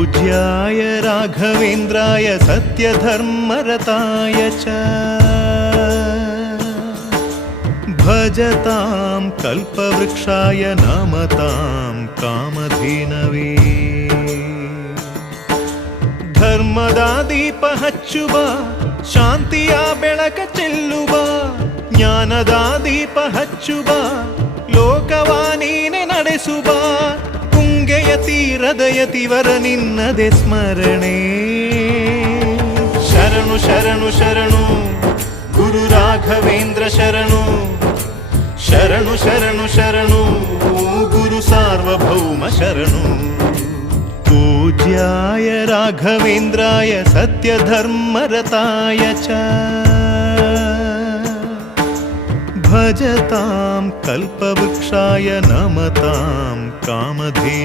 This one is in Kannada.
पूज्याय राघवेन्द्राय सत्यधर्मरताय च भजतां कल्पवृक्षाय नमतां कामधेनवे ಧರ್ಮದ ದೀಪ ಹಚ್ಚುವ ಶಾಂತಿಯ ಬೆಳಕ ಚೆಲ್ಲುವ ಜ್ಞಾನದ ದೀಪ ಹಚ್ಚುವ ಲೋಕವ ನೀನೆ ನಡೆಸುವ ತುಂಗೆಯ ತೀರದ ಯತಿವರ ನಿನ್ನದೆ ಸ್ಮರಣೆ ಶರಣು ಶರಣು ಶರಣು ಗುರು ರಾಘವೇಂದ್ರ ಶರಣು ಶರಣು ಶರಣು ಶರಣು ಗುರು ಸಾರ್ವಭೌಮ ಶರಣು पूज्याय राघवेन्द्राय सत्यधर्मरताय च भजतां कल्पवृक्षाय नमतां कामधेनवे